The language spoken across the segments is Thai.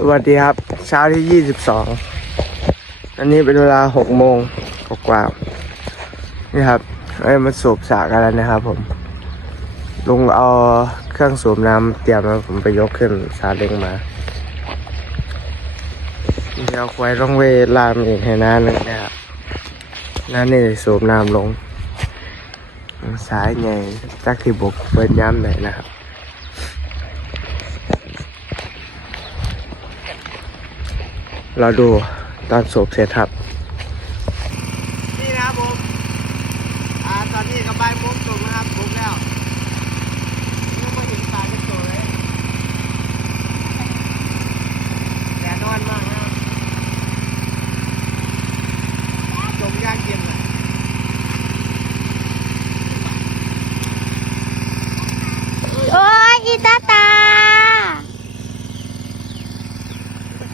สวัสดีครับ เช้าที่ยี่สิบสองอันนี้เป็นเวลาหกโมงกว่าๆนี่ครับเอ้ยมาสูบสระกันแล้วนะครับผม ลุงเอาเครื่องสูบน้ำเตรียมแล้วผมไปยกขึ้นซาเล้งมาเดี๋ยวควายร่องเวลามอีกให้น้าหนึ่งนะครับน้านี่สูบน้ำลง สายไงจักที่บกเปิดย้ำเลยนะครับ เราดูตอนสูบเสร็จครับ นี่นะครับผม อ่า ตอนนี้กับบ้านมุกสูบนะครับบุกแล้วยังไม่ถึงสายจะสูบเลยแดดร้อนมากนะครับจมยากเย็นเลย โอ้ยอีตาตา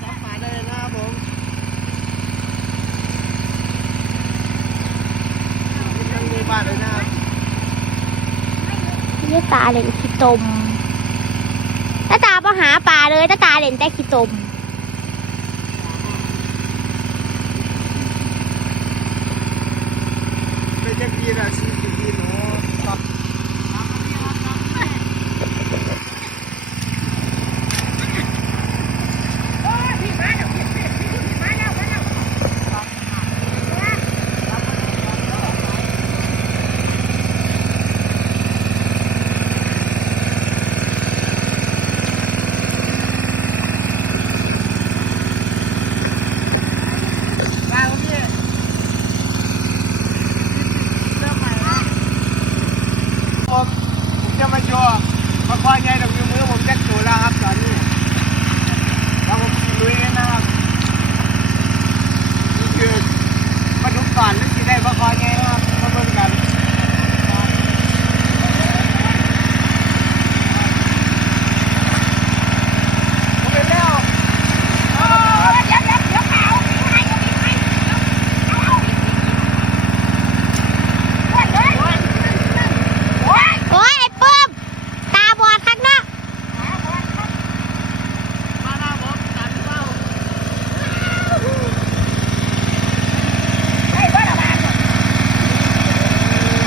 จับปลาได้เลยนะครับผมนี่ทั้งมือ บ้านเลยนะครับนี่ตาเล่นขี้ตมตาตาปหาปลาเลยตาตาเล่นแต่ขี้ตมเป็นจังกีนะชีวิตดีเนาะครับ ผมผมจะมาโชว์มาคอยไงดอกนิ้วมือผมแจ็คตัวแล้วครับตอนนี้แล้วผมลุยกันนะครับนี่คือมาดูก่อนแล้วสิได้มาคอยไงนะครับมาเบิ่งกันผมไปแล้ว โอ้ยไอ้ปื้มตาบอดทักเนาะ มาหน้าผมตัดเป้า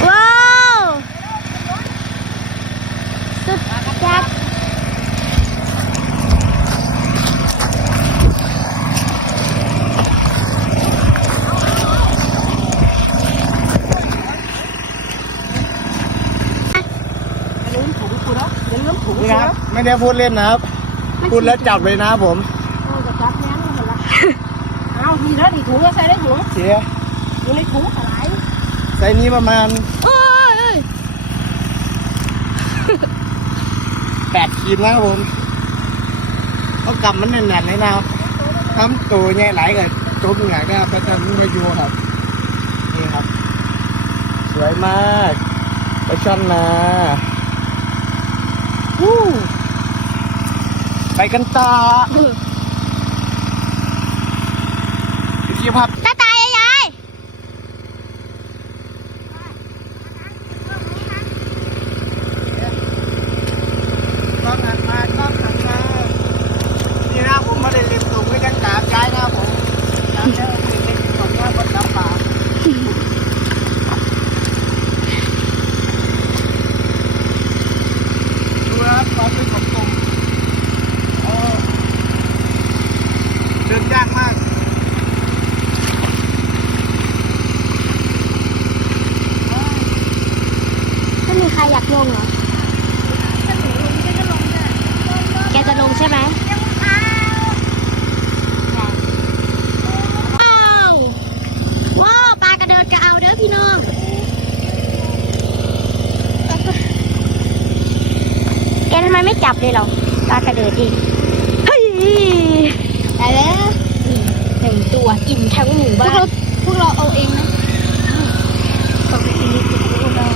ว้าวสุดจัด นี่ครับ ไม่ได้พูดเล่นนะครับ พูดแล้วจับเลยนะครับผมเอาดีแล้วดีถุงก็ใส่ได้ถุงเสียอยู่ในถุงอะไรไซส์นี้ประมาณโอ้ยเอ้ยแปดขีดนะครับผมเขากำมันแน่นๆเลยนะครับทำตัวใหญ่ไหลกับจมหงายก็ประจำมาอยู่ครับ นี่ครับ สวยมากไปช่อนนาวู้ ไปกันต่อไปที่พับตาตายยาย กล้องหันมากล้องหันมานี่นะผมไม่ได้เรียนสูงไม่ยังตามย้ายนะผมตามย้ายผมเล็กๆผมว่าคนตามป่าดูนะครับความเป็นของผมโอ้เดินยากมาก ไม่มีใครอยากลงเหรอ แกจะลงใช่ไหมว้าวว้าวปลากระเดินกระเอาเด้อพี่น้องแกทำไมไม่จับเลยเหรอปลากระเดิดเองเฮ้ยไปแล้วนี่หนึ่งตัวอิ่มทั้งหมู่บ้านพวกเราเอาเองนะปกตินี่คือพวกเรา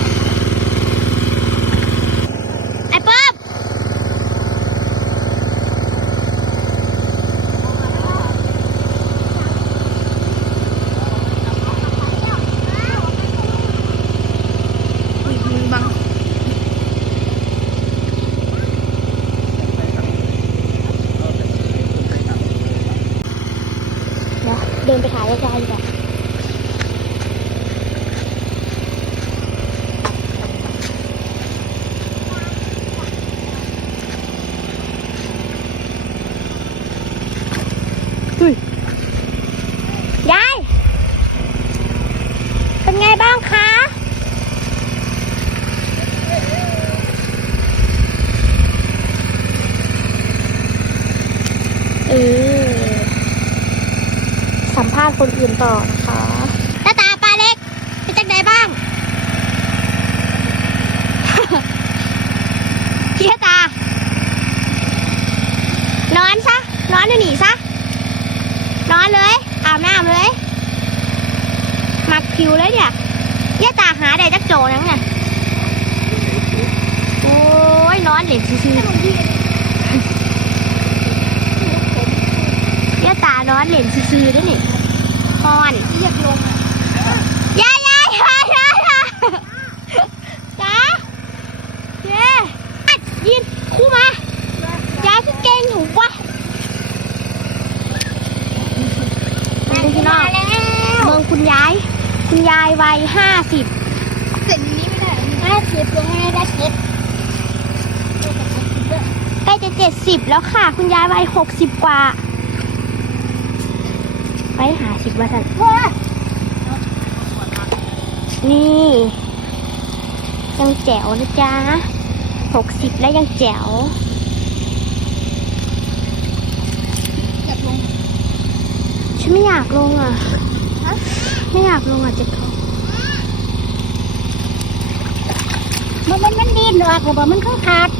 ไอ้ป๊อบ ดินไปถ่ายยายๆดีกว่าอุ้ยยาย เป็นไงบ้างคะ เออ สัมภาษณ์คนอื่นต่อนะคะตาตาปลาเล็กเป็นจังไดบ้างพี่ตานอนซะนอนอยู่หนีซะนอนเลยอาบน้ำเลยมักผิวเลยเนี่ยย่าตาหาได้จักโจนังเนี่ยโอ้ยนอนเหล็นซื่อๆย่าตาน อนเหล็นซื่อๆด้วยนี่นอนเรียบลงยายยายยายยายยายจ้าเย้อัดยินคู่มายายคือเก่งหนูวะมาดูพี่น้องเมืองคุณยาย คุณยายวัยห้าสิบเสร็จนี้ไม่ได้ห้าสิบยังไงได้เจ็ดใกล้จะเจ็ดสิบแล้วค่ะ คุณยายวัยหกสิบกว่า ไปหาสิบวันนี่ ยังแจ๋วนะจ๊ะหกสิบแล้วยังแจ๋วฉันไม่อยากลงอะ ไม่อยากลงอะเจ็บท้องมันมันมันดีหรอกหรือว่ามันเข้าขาด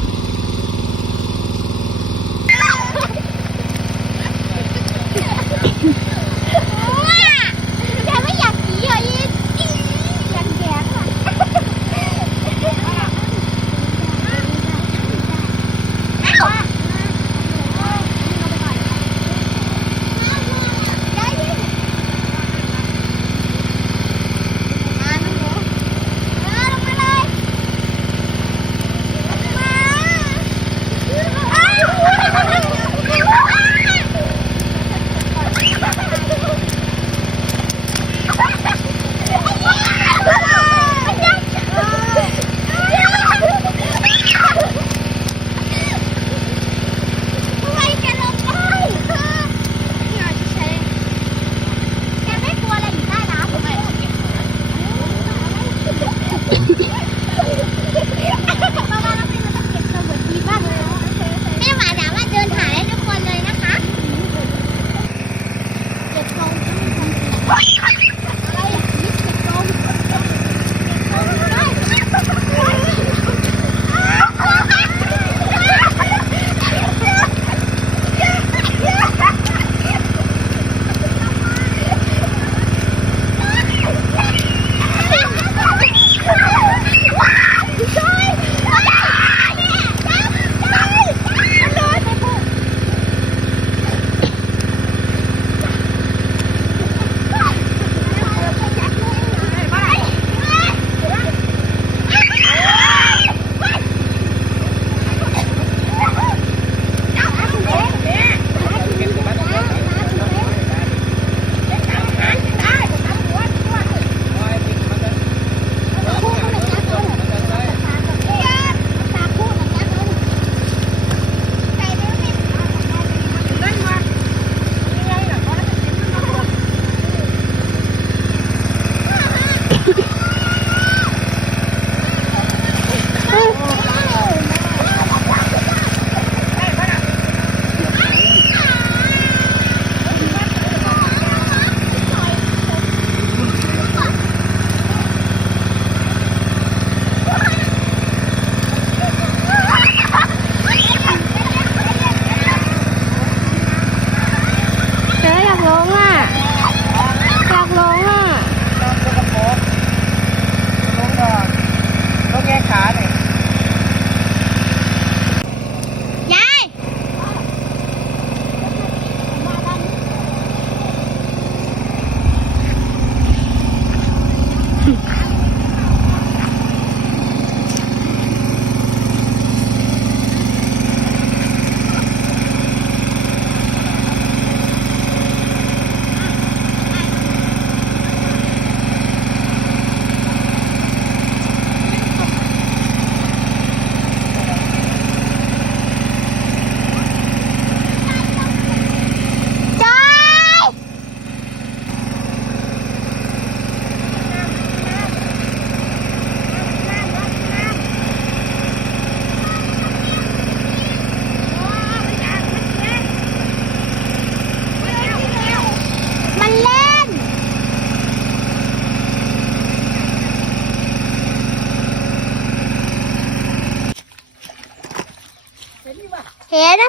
Era?